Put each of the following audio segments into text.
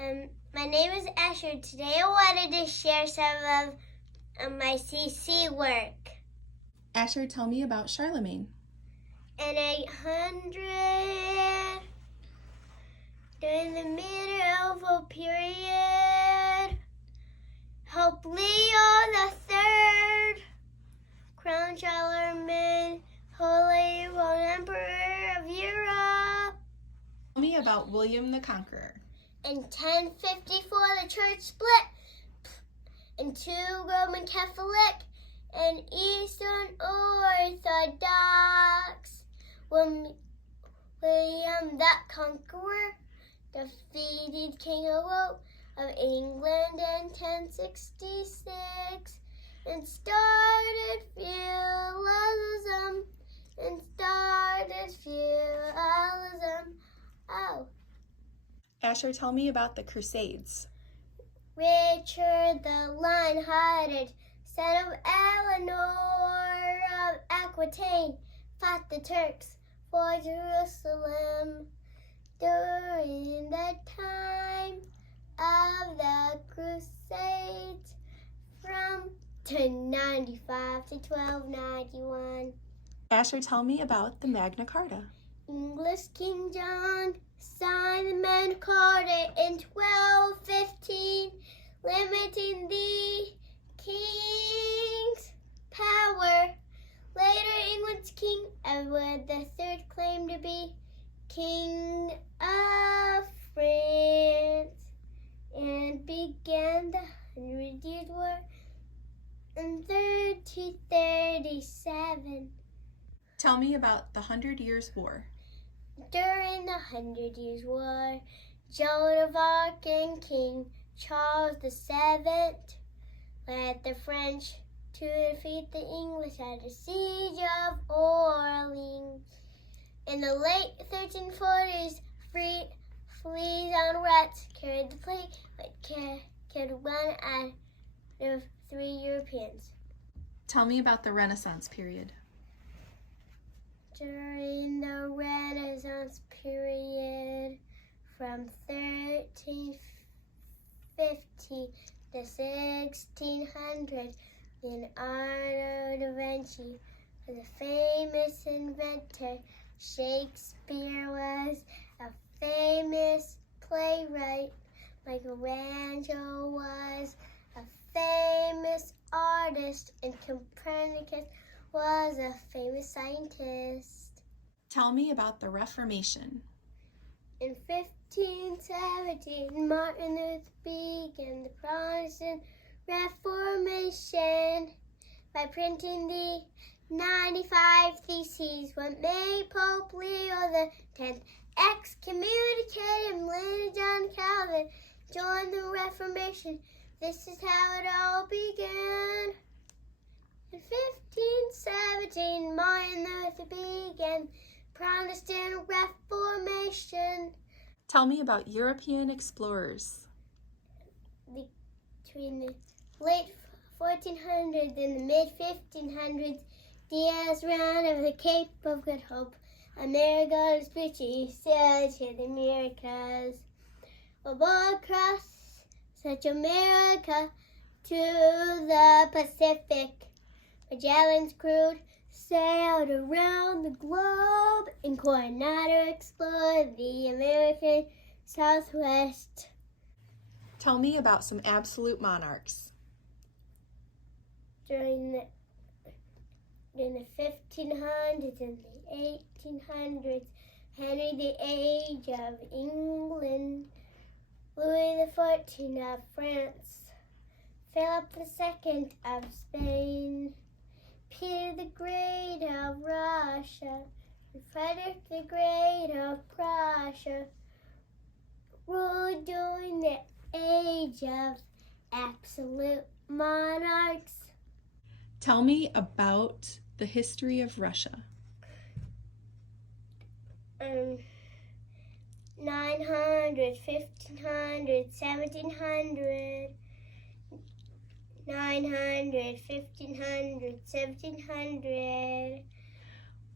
My name is Asher. Today I wanted to share some of my CC work. Asher, tell me about Charlemagne. In 800, during the medieval period, helped Leo III crown Charlemagne Holy Roman Emperor of Europe. Tell me about William the Conqueror. In 1054, the church split into Roman Catholic and Eastern Orthodox. When William the Conqueror defeated King Philip of England in 1066 and started feudalism. Asher, tell me about the Crusades. Richard the Lion-Hearted, son of Eleanor of Aquitaine, fought the Turks for Jerusalem during the time of the Crusades from 1095 to 1291. Asher, tell me about the Magna Carta. English King John signed the Magna Carta in 1215, limiting the king's power. Later, England's King Edward III claimed to be King of France and began the 100 Years' War in 1337. Tell me about the 100 Years' War. During the 100 Years' War, Joan of Arc and King Charles VII led the French to defeat the English at the Siege of Orleans. In the late 1340s, fleas on rats carried the plague, but killed 1 out of 3 Europeans. Tell me about the Renaissance period. During the Renaissance period, from 1350 to 1600, Leonardo da Vinci was a famous inventor. Shakespeare was a famous playwright. Michelangelo was a famous artist, and Copernicus was a famous scientist. Tell me about the Reformation. In 1517, Martin Luther began the Protestant Reformation by printing the 95 Theses, what made Pope Leo X excommunicated and John Calvin joined the Reformation. This is how it all began. In 1517, Martin Luther began Protestant Reformation. Tell me about European explorers. Between the late 1400s and the mid-1500s, Diaz ran over the Cape of Good Hope. Amerigo Vespucci sailed to the Americas. Across such America to the Pacific. Magellan's crew sailed around the globe, and Coronado explored the American Southwest. Tell me about some absolute monarchs. During the 1500s and the 1800s, Henry VIII of England, Louis XIV of France, Philip II of Spain, Peter the Great of Russia, and Frederick the Great of Prussia ruled during the age of absolute monarchs. Tell me about the history of Russia. 900, 1500, 1700, 900, 1500, 1700.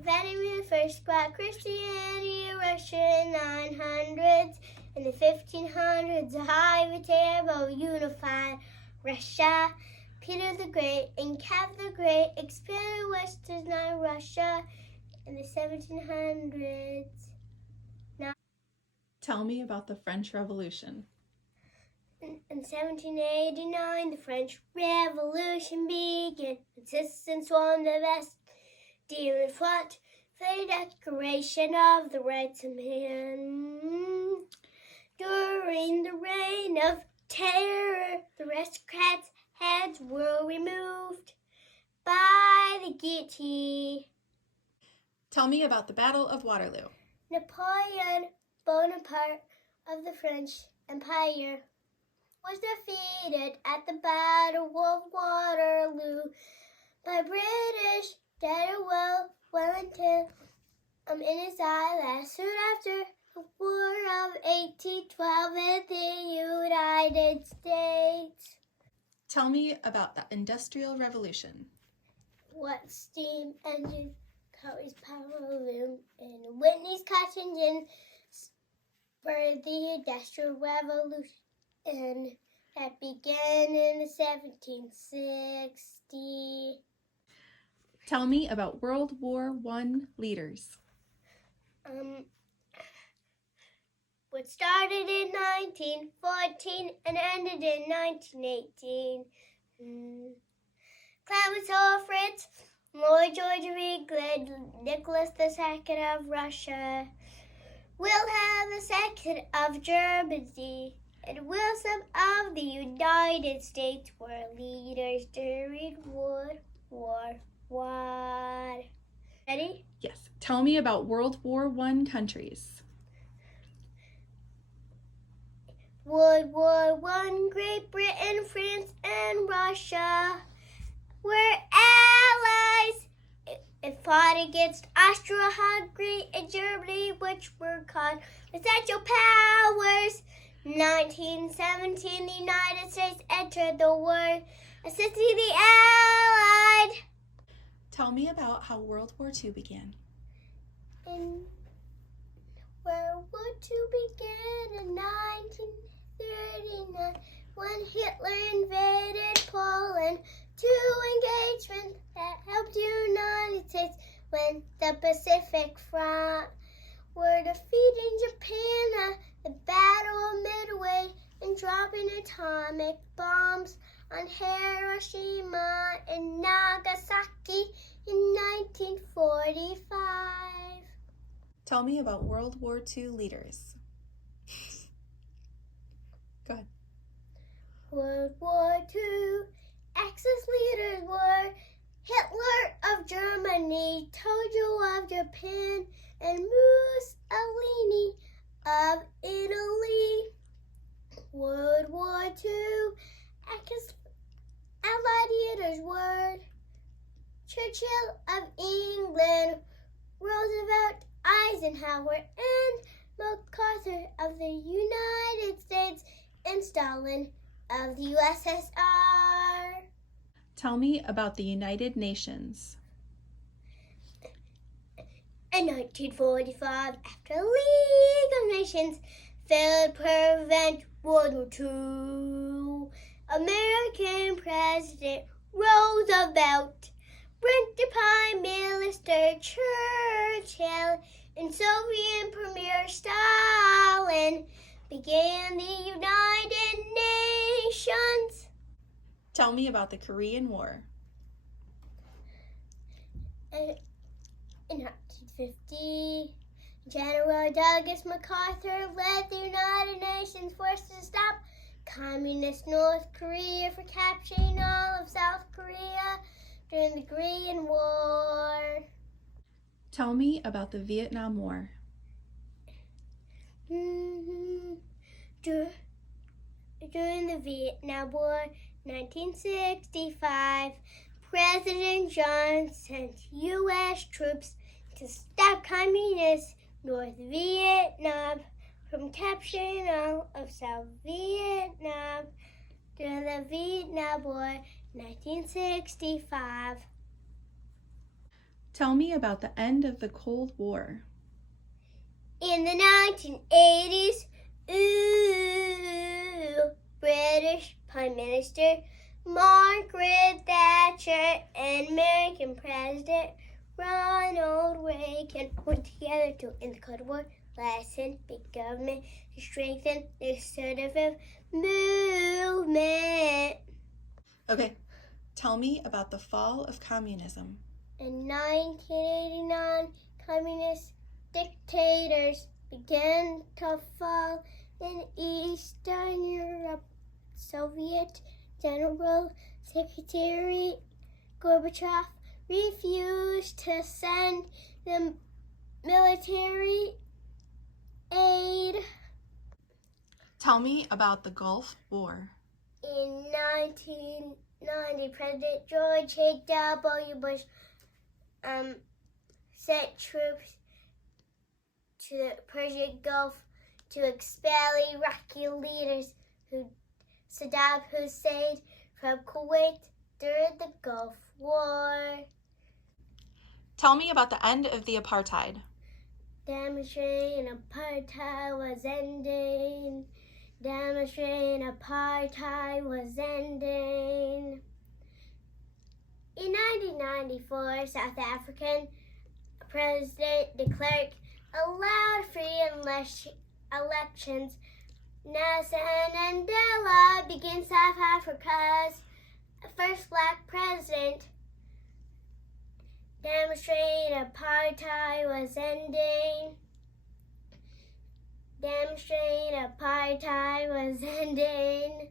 Vladimir I brought Christianity to Russia in 900s In the 1500s, the high terrible unified Russia. Peter the Great and Catherine the Great expanded western Russia in the 1700s. Tell me about the French Revolution. In 1789, the French Revolution began. Citizens swarmed the West, dealing fought for the declaration of the rights of man. During the reign of terror, the aristocrats' heads were removed by the guillotine. Tell me about the Battle of Waterloo. Napoleon Bonaparte of the French Empire was defeated at the Battle of Waterloo by British General Wellington in his island soon after the War of 1812 in the United States. Tell me about the Industrial Revolution. What steam engine carries power room and Whitney's catch engine for the Industrial Revolution that began in the 1760s. Tell me about World War I leaders. What started in 1914 and ended in 1918. Clarence Hall, Fritz, Lloyd George Reed, Nicholas II of Russia, Wilhelm II of Germany, and Wilson of the United States were leaders during World War I. Ready? Yes. Tell me about World War I countries. World War I, Great Britain, France, and Russia were allies and fought against Austria-Hungary and Germany, which were called Central Powers. 1917, the United States entered the war, assisting the Allied. Tell me about how World War II began. In World War II began in 1939 when Hitler invaded Poland. Two engagements that helped the United States win the Pacific Front were defeating Japan at the Battle of Midway and dropping atomic bombs on Hiroshima and Nagasaki in 1945. Tell me about World War II leaders. Go ahead. World War II Axis leaders were Hitler of Germany, Tojo of Japan, and Mussolini of Italy. World War II Axis Allied leaders were Churchill of England, Roosevelt, Eisenhower, and MacArthur of the United States, and Stalin of the USSR. Tell me about the United Nations. In 1945, after the League of Nations failed to prevent World War II, American President Roosevelt, British Prime Minister Churchill, and Soviet Premier Stalin began the United Nations. Tell me about the Korean War. In 1950, General Douglas MacArthur led the United Nations forces to stop Communist North Korea from capturing all of South Korea during the Korean War. Tell me about the Vietnam War. During the Vietnam War, 1965, President Johnson sent U.S. troops to stop Communist North Vietnam from capturing all of South Vietnam during the Vietnam War, 1965. Tell me about the end of the Cold War. In the 1980s, Ooh, British Prime Minister Margaret Thatcher and American President Ronald Reagan worked together to end the Cold War, lessen big government, to strengthen the assertive movement. Okay, tell me about the fall of communism. In 1989, communist dictators began to fall in Eastern Europe. Soviet General Secretary Gorbachev refused to send the military aid. Tell me about the Gulf War. In 1990, President George H.W. Bush sent troops to the Persian Gulf to expel Iraqi leaders Saddam Hussein from Kuwait during the Gulf War. Tell me about the end of the apartheid. Demonstrating apartheid was ending. Demonstrating apartheid was ending. In 1994, South African president declared allowed free elections. Nelson Mandela became South Africa's first black president. Demonstrating apartheid was ending. Demonstrating apartheid was ending.